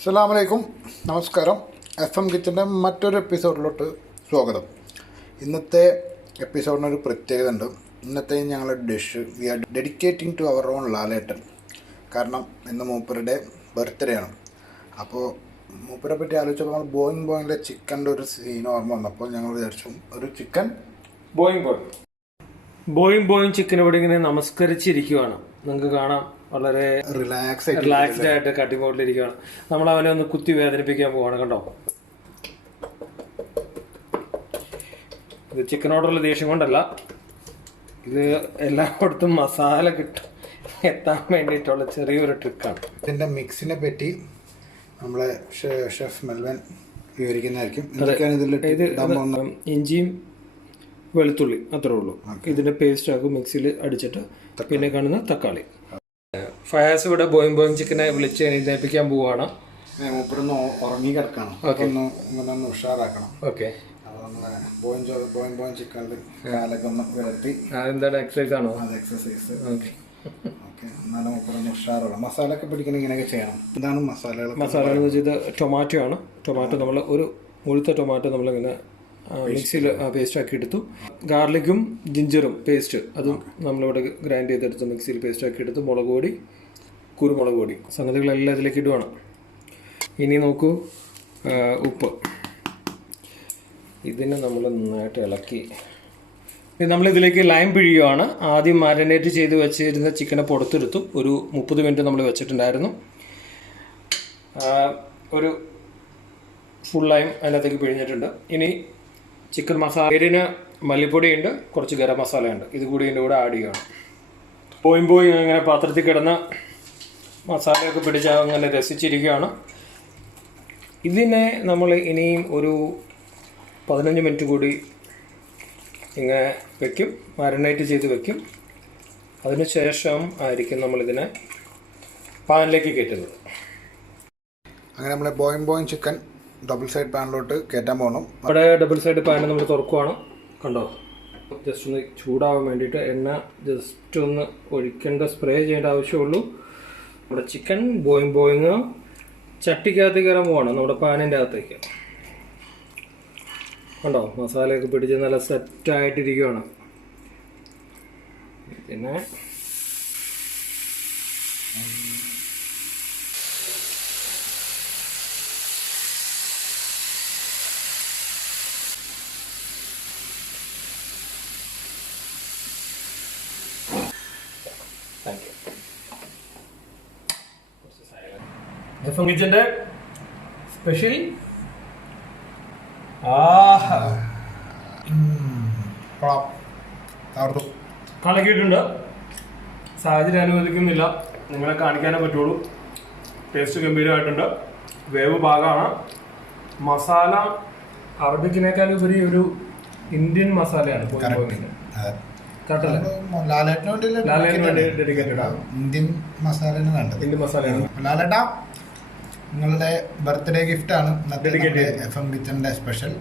അസ്സലാമലൈക്കും, നമസ്കാരം. FM കിച്ചൻ്റെ മറ്റൊരു എപ്പിസോഡിലോട്ട് സ്വാഗതം. ഇന്നത്തെ എപ്പിസോഡിനൊരു പ്രത്യേകത ഉണ്ട്. ഇന്നത്തെ ഞങ്ങളുടെ dish we are dedicating to our own Lalettan. കാരണം ഇന്ന് മൂപ്പരുടെ ബർത്ത്ഡേ ആണ്. അപ്പോൾ മൂപ്പരെ പറ്റി ആലോചിച്ചപ്പോൾ നമ്മൾ ബോയിങ്ങിലെ ചിക്കൻ്റെ ഒരു സീൻ ഓർമ്മ വന്നപ്പോൾ ഞങ്ങൾ വിചാരിച്ചു ഒരു ചിക്കൻ ബോയിങ് ചിക്കൻ ഇവിടെ ഇങ്ങനെ നമസ്കരിച്ചിരിക്കുവാണ്. നിങ്ങൾക്ക് കാണാം, വളരെ റിലാക്സ്ഡ് ആയിട്ട് കട്ടിമോട്ടിലിരിക്കുകയാണ്. നമ്മൾ അവനെ ഒന്ന് കുത്തി വേദനിപ്പിക്കാൻ പോവാണ്. കണ്ടോ, ഇത് ചിക്കനോടുള്ള ദേഷ്യം കൊണ്ടല്ല, ഇത് എല്ലായിടത്തും മസാല എത്താൻ വേണ്ടിയിട്ടുള്ള ചെറിയൊരു ട്രിക്കാണ്. ഇതിൻ്റെ മിക്സിനെ പറ്റി നമ്മളെ ഷെഫ് മെൽബൻ വിവരിക്കുന്നതായിരിക്കും. ഇത് ഇഞ്ചിയും വെളുത്തുള്ളി അത്രേ ഉള്ളൂ. ഇതിന്റെ പേസ്റ്റ് ആക്കും മിക്സിയിൽ അടിച്ചിട്ട്. പിന്നെ കാണുന്ന തക്കാളി. ഫയാസ് ഇവിടെ ബോയിങ് ചിക്കനെ വിളിച്ച് എഴുന്നേൽപ്പിക്കാൻ പോവാണ്. ഉറങ്ങി കിടക്കണം, ഉഷാറാക്കണം. ഓക്കെ, ബോയിങ് ചിക്കനിൽ കാലൊക്കെ ഒന്ന് വിളർത്തി. എന്താണ്, എക്സസൈസ് ആണോ? അത് എക്സസൈസ്. ഓക്കെ, എന്നാലും മൂപ്പറൊന്ന് ഉഷാറാണ്. മസാല ഒക്കെ പിടിക്കണം, ഇങ്ങനെയൊക്കെ ചെയ്യണം. എന്താണ് മസാലകൾ? മസാല എന്ന് വെച്ചാൽ ഇത് ടൊമാറ്റോ ആണ്. ടൊമാറ്റോ നമ്മൾ ഒരു മുഴുത്ത ടൊമാറ്റോ നമ്മളിങ്ങനെ മിക്സിയിൽ പേസ്റ്റ് ആക്കി എടുത്തു. ഗാർലിക്കും ജിഞ്ചറും പേസ്റ്റ് അതും നമ്മളിവിടെ ഗ്രൈൻഡ് ചെയ്തെടുത്ത് മിക്സിയിൽ പേസ്റ്റ് ആക്കി എടുത്തു. മുളക് പൊടി, കുരുമുളക് പൊടി, സംഗതികളെല്ലാം ഇതിലേക്ക് ഇടുവാണ്. ഇനി നോക്കൂ, ഉപ്പ്. ഇതിനെ നമ്മൾ നന്നായിട്ട് ഇളക്കി നമ്മളിതിലേക്ക് ലൈം പിഴിയുകയാണ്. ആദ്യം മാരിനേറ്റ് ചെയ്ത് വെച്ചിരുന്ന ചിക്കനെ പുറത്തെടുത്തു. ഒരു 30 മിനിറ്റ് നമ്മൾ വെച്ചിട്ടുണ്ടായിരുന്നു. ഒരു ഫുൾ ലൈം അതിനകത്തേക്ക് പിഴിഞ്ഞിട്ടുണ്ട്. ഇനി ചിക്കൻ മസാലന് മല്ലിപ്പൊടിയുണ്ട്, കുറച്ച് ഗരം മസാലയുണ്ട്. ഇത് കൂടി ഇതിൻ്റെ കൂടെ ആഡ് ചെയ്യുകയാണ്. ബോയിങ് അങ്ങനെ പാത്രത്തിൽ കിടന്ന് മസാലയൊക്കെ പിടിച്ച് അങ്ങനെ രസിച്ചിരിക്കുകയാണ്. ഇതിനെ നമ്മൾ ഇനിയും ഒരു 15 മിനിറ്റ് കൂടി ഇങ്ങനെ വെക്കും, മാരിനേറ്റ് ചെയ്ത് വെക്കും. അതിനുശേഷം ആയിരിക്കും നമ്മളിതിനെ പാനിലേക്ക് കയറ്റുന്നത്. അങ്ങനെ നമ്മൾ ബോയിങ് ചിക്കൻ ഡബിൾ സൈഡ് പാനിലോട്ട് കയറ്റാൻ പോകണം. അവിടെ ഡബിൾ സൈഡ് പാൻ നമ്മൾ തുറക്കുവാണ്. കണ്ടോ, ജസ്റ്റ് ഒന്ന് ചൂടാവാൻ വേണ്ടിയിട്ട് എണ്ണ ജസ്റ്റ് ഒന്ന് ഒഴിക്കേണ്ട, സ്പ്രേ ചെയ്യേണ്ട ആവശ്യമുള്ളൂ. നമ്മുടെ ചിക്കൻ ബോയിങ് ചട്ടിക്കകത്ത് കയറാൻ പോവാണ്, നമ്മുടെ പാനിൻ്റെ അകത്തേക്ക്. കണ്ടോ, മസാലയൊക്കെ പിടിച്ച് നല്ല സെറ്റായിട്ടിരിക്കുകയാണ്. പിന്നെ FM കിച്ചന്റെ സ്പെഷ്യൽ കലക്കിയിട്ടുണ്ട്. സാഹചര്യം അനുവദിക്കുന്നില്ല, നിങ്ങളെ കാണിക്കാനേ പറ്റുള്ളൂ. ടേസ്റ്റ് ഗംഭീരമായിട്ടുണ്ട്, വേവ് പാകമാണ്. മസാല അറബിക്കിനേക്കാൾ ഉപരി ഒരു ഇന്ത്യൻ മസാലയാണ്. ഇന്ത്യൻ മസാലയാണ് വേണ്ടത്. ഇന്ത്യൻ മസാലയാണ്. ലാലേട്ട, നിങ്ങളുടെ ബർത്ത്ഡേ ഗിഫ്റ്റ് ആണ് FM കിച്ചന്റെ സ്പെഷ്യൽ.